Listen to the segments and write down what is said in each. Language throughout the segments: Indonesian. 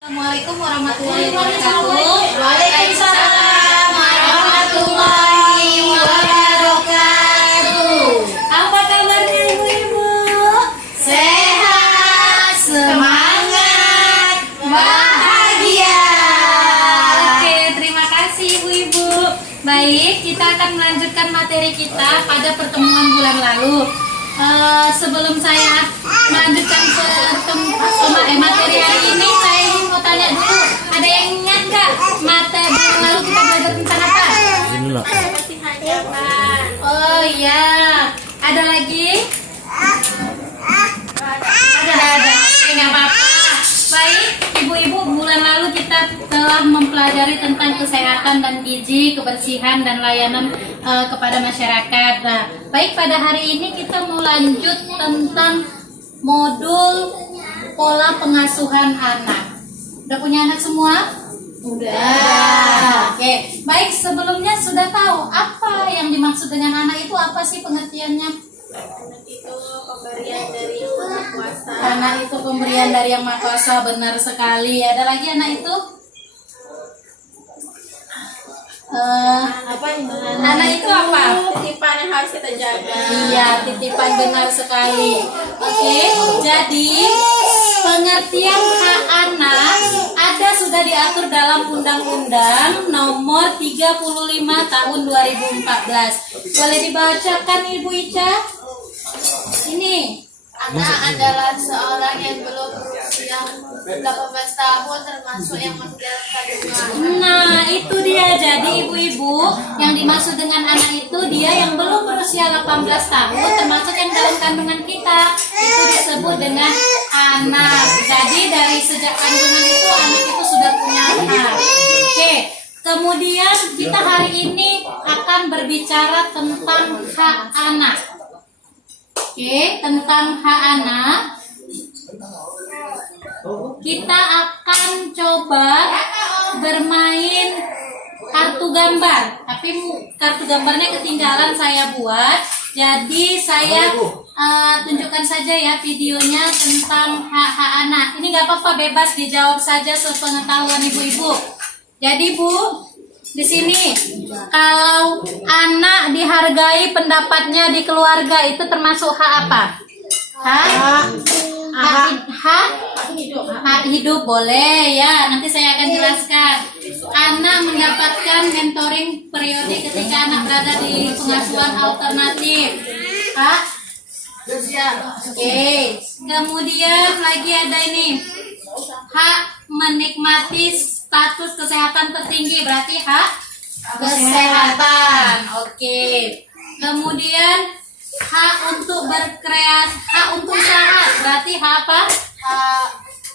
Assalamualaikum warahmatullahi wabarakatuh. Waalaikumsalam warahmatullahi wabarakatuh. Apa kabarnya ibu-ibu? Sehat, semangat, bahagia. Oke, terima kasih ibu-ibu. Baik, kita akan melanjutkan materi kita pada pertemuan bulan lalu. Sebelum saya melanjutkan materi hari ini, saya ingin mau tanya dulu. Ada yang ingat nggak materi bulan lalu kita belajar tentang apa? Oh iya, ada lagi? Ada. Nggak apa-apa. Baik, ibu-ibu, bulan lalu kita telah mempelajari tentang kesehatan dan gizi, kebersihan dan layanan kepada masyarakat. Nah, baik, pada hari ini kita mau lanjut tentang modul pola pengasuhan anak. Udah punya anak semua? Udah. Oke, baik, sebelumnya sudah tahu apa yang dimaksud dengan anak itu, apa sih pengertiannya? Anak itu pemberian dari Yang Maha Kuasa. Anak itu pemberian dari Yang Maha Kuasa, benar sekali. Ada lagi anak itu? Apa ini? Anak itu apa? Titipan yang harus kita jaga. Iya, titipan, benar sekali. Oke, jadi pengertian hak anak ada sudah diatur dalam Undang-Undang Nomor 35 Tahun 2014. Boleh dibacakan Ibu Ica? Ini. Anak adalah seorang yang belum berusia 18 tahun, termasuk yang masih dalam kandungan. Nah, itu dia. Jadi ibu-ibu, yang dimaksud dengan anak itu dia yang belum berusia 18 tahun, termasuk yang dalam kandungan kita. Itu disebut dengan anak. Jadi dari sejak kandungan itu anak itu sudah punya hak. Oke. Kemudian kita hari ini akan berbicara tentang hak anak. Oke, tentang hak anak. Kita akan coba bermain kartu gambar. Tapi kartu gambarnya ketinggalan saya buat. Jadi saya tunjukkan saja ya videonya tentang hak anak. Ini nggak apa-apa, bebas dijawab saja sepengetahuan ibu-ibu. Jadi Bu, di sini kalau anak dihargai pendapatnya di keluarga itu termasuk hak apa? Hak hidup boleh ya. Nanti saya akan jelaskan. Anak mendapatkan mentoring periode ketika anak berada di pengasuhan alternatif. Hak. Oke. Kemudian lagi ada ini. Hak menikmati status kesehatan tertinggi, berarti hak kesehatan. Oke. Kemudian hak untuk berkreasi, hak untuk usaha, berarti hak apa?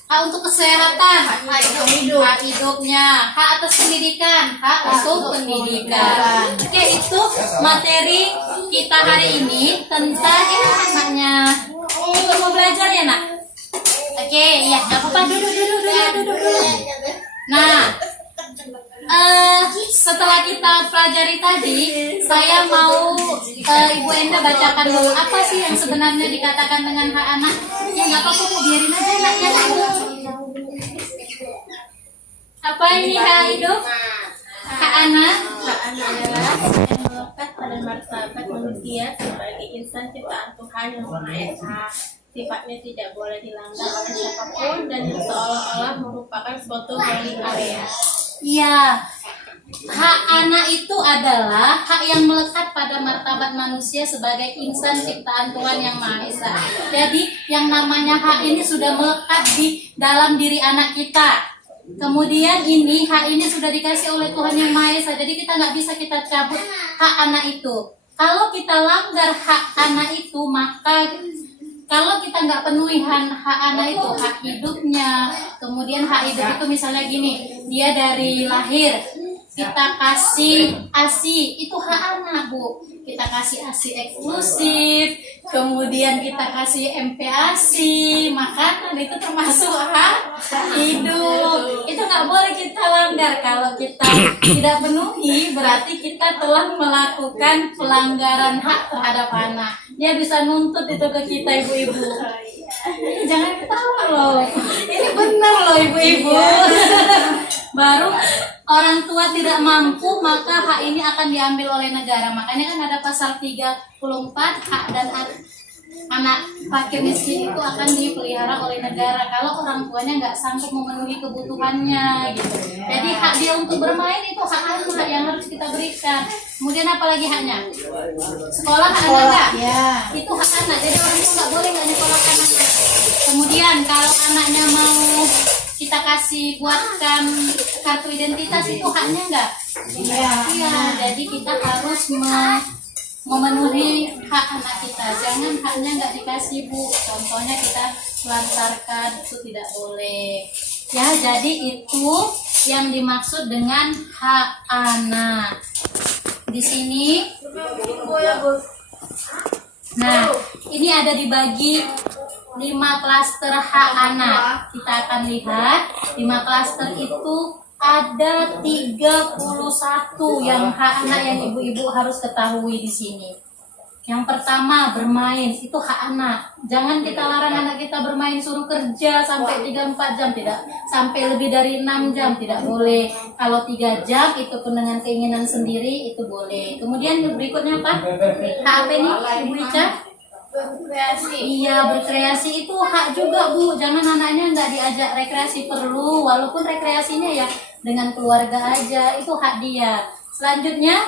Hak untuk kesehatan, hak hidupnya, hak atas pendidikan, hak untuk pendidikan. Oke, itu materi kita hari ini tentang ini namanya. Kita mau belajar ya, Nak? Oke, ya, nggak apa-apa, duduk. Nah, setelah kita pelajari tadi, saya mau Ibu Enda bacakan dulu apa sih yang sebenarnya dikatakan dengan hak anak. Ya nggak apa-apa, Bu, biarin aja anaknya dulu. Apa ini hak hidup? Hak anak? Hak anak adalah yang melekat pada martabat manusia sebagai insan ciptaan Tuhan yang Maha Esa. Sifatnya tidak boleh dilanggar oleh siapapun dan yang seolah-olah merupakan suatu holy area. Iya, hak anak itu adalah hak yang melekat pada martabat manusia sebagai insan ciptaan Tuhan yang Maha Esa. Jadi yang namanya hak ini sudah melekat di dalam diri anak kita. Kemudian ini hak ini sudah dikasih oleh Tuhan yang Maha Esa. Jadi kita nggak bisa kita cabut hak anak itu. Kalau kita langgar hak anak itu, maka kalau kita nggak penuhi hak anak itu, hak hidupnya, kemudian hak hidup itu misalnya gini, dia dari lahir kita kasih ASI, itu hak anak Bu. Kita kasih ASI eksklusif, kemudian kita kasih MPASI, makanan, itu termasuk hak hidup. Itu nggak boleh kita langgar. Kalau kita tidak penuhi, berarti kita telah melakukan pelanggaran hak terhadap anak. Dia bisa nuntut itu ke kita ibu-ibu. Jangan ketawa loh. Ini benar loh ibu-ibu. Baru orang tua tidak mampu maka hak ini akan diambil oleh negara. Makanya kan ada pasal 34 hak dan anak fakir miskin itu akan dipelihara oleh negara kalau orang tuanya nggak sanggup memenuhi kebutuhannya gitu. Jadi hak dia untuk bermain itu hak anak yang harus kita berikan. Kemudian apalagi haknya? Sekolah hak anak nggak? Ya. Itu hak anak. Jadi orang tua nggak boleh nggak nyekolahkan anak. Kemudian kalau anaknya mau kita kasih buatkan kartu identitas itu haknya nggak? Iya. Iya. Jadi kita harus memenuhi hak anak kita. Jangan haknya nggak dikasih Bu. Contohnya kita lantarkan itu tidak boleh. Ya, jadi itu yang dimaksud dengan hak anak. Di sini. Nah, ini ada dibagi 5 klaster hak anak. Kita akan lihat 5 klaster itu ada 31 yang hak anak yang ibu-ibu harus ketahui di sini. Yang pertama, bermain, itu hak anak. Jangan kita larang anak kita bermain, suruh kerja sampai 3-4 jam, tidak. Sampai lebih dari 6 jam, tidak boleh. Kalau 3 jam, itu pun dengan keinginan sendiri, itu boleh. Kemudian berikutnya apa? Hak apa ini, Ibu Ica? Berkreasi. Iya, berkreasi itu hak juga Bu. Jangan anaknya nggak diajak rekreasi, perlu. Walaupun rekreasinya ya dengan keluarga aja, itu hak dia. Selanjutnya,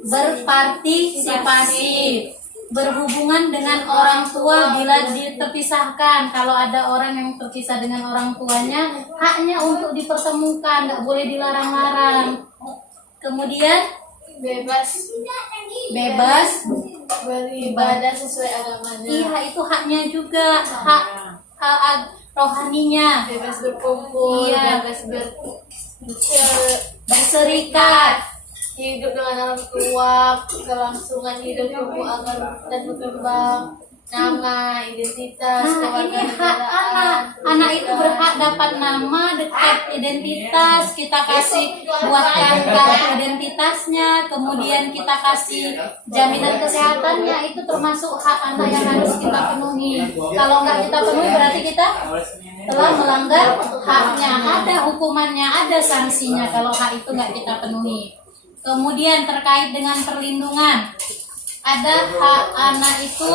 berpartisipasi, berhubungan dengan orang tua bila terpisahkan. Kalau ada orang yang terpisah dengan orang tuanya, haknya untuk dipertemukan, nggak boleh dilarang-larang. Kemudian bebas beribadah sesuai agamanya. Iya, itu haknya juga, hak rohaninya. Bebas berkumpul, Iya. bebas Berserikat. hidup dengan orang tua, kelangsungan hidup tubuh agar dan berkembang, nama, identitas, Nah, ini hak anak. Anak itu berhak dapat nama, dekat identitas. Kita kasih buatkan kartu identitasnya, kemudian kita kasih jaminan kesehatannya. Itu termasuk hak anak yang harus kita penuhi. Kalau nggak kita penuhi berarti kita telah melanggar haknya. Ada hukumannya, ada sanksinya kalau hak itu nggak kita penuhi. Kemudian terkait dengan perlindungan, ada hak anak itu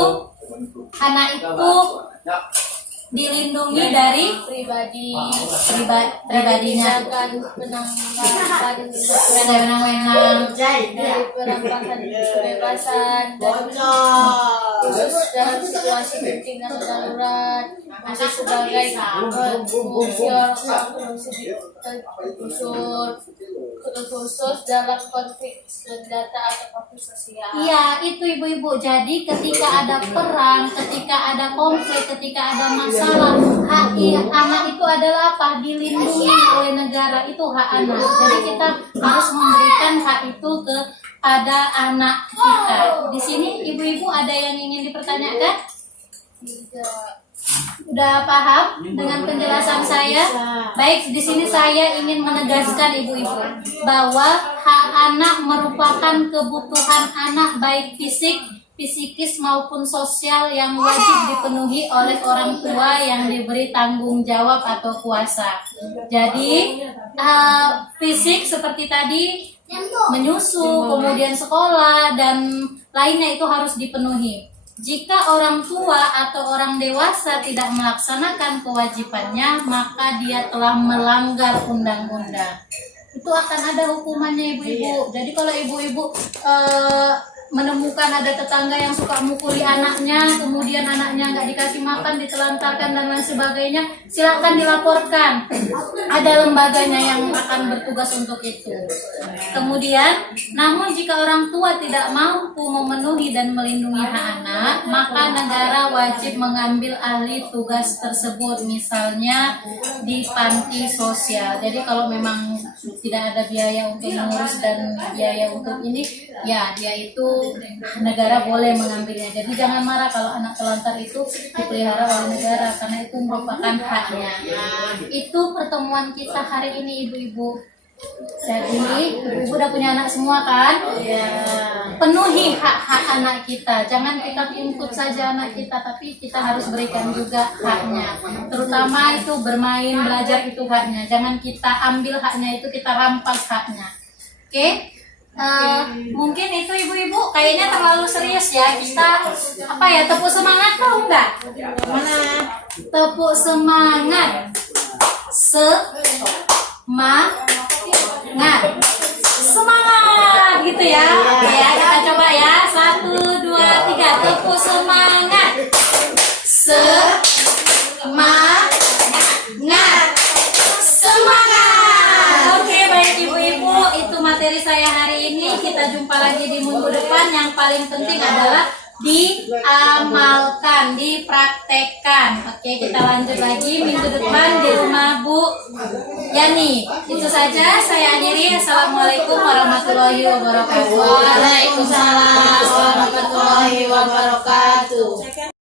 dilindungi dari pribadinya, penangkapan wewenang-wewenang, dari perampasan kebebasan, dan khusus dalam situasi penting dan darurat, masih sebagai fungsi orang tergusur, khusus dalam konflik senjata atau konflik sosial. Iya, itu ibu-ibu. Jadi ketika ada perang, ketika ada konflik, ketika ada masalah, hak anak itu adalah apa? Dilindungi oleh negara. Itu hak anak. Jadi kita harus memberikan hak itu kepada anak kita. Di sini ibu-ibu ada yang ingin dipertanyakan? Tidak. Udah paham dengan penjelasan saya? Baik, di sini saya ingin menegaskan ibu-ibu bahwa hak anak merupakan kebutuhan anak baik fisik, psikis maupun sosial yang wajib dipenuhi oleh orang tua yang diberi tanggung jawab atau kuasa. Jadi fisik seperti tadi menyusu, kemudian sekolah dan lainnya itu harus dipenuhi. Jika orang tua atau orang dewasa tidak melaksanakan kewajibannya, maka dia telah melanggar undang-undang. Itu akan ada hukumannya ibu-ibu. Jadi kalau ibu-ibu menemukan ada tetangga yang suka mukuli anaknya, kemudian anaknya nggak dikasih makan, ditelantarkan dan lain sebagainya, silakan dilaporkan. Ada lembaganya yang akan bertugas untuk itu. Kemudian, namun jika orang tua tidak mampu memenuhi dan melindungi hak anak, maka negara wajib mengambil ahli tugas tersebut, misalnya di panti sosial. Jadi kalau memang tidak ada biaya untuk mengurus dan biaya untuk ini, ya dia itu negara boleh mengambilnya. Jadi jangan marah kalau anak telantar itu dipelihara oleh negara, karena itu merupakan haknya. Itu pertemuan kita hari ini ibu-ibu. Jadi ibu udah punya anak semua kan? Ya. Penuhi hak-hak anak kita. Jangan kita tuntut saja anak kita, tapi kita harus berikan juga haknya. Terutama itu bermain, belajar itu haknya. Jangan kita ambil haknya itu, kita rampas haknya. Oke? Mungkin itu ibu-ibu kayaknya terlalu serius ya. Kita apa ya, tepuk semangat tahu nggak? Mana? Tepuk semangat. Semangat gitu ya. Oke ya, kita coba ya. 1, 2, 3. Tepuk semangat. Semangat. Oke, baik ibu-ibu, itu materi saya hari ini. Kita jumpa lagi di minggu depan. Yang paling penting adalah diamalkan, dipraktekkan. Oke, kita lanjut lagi minggu depan di rumah Bu Yani. Itu saja, saya akhiri. Assalamualaikum warahmatullahi wabarakatuh. Waalaikumsalam warahmatullahi wabarakatuh.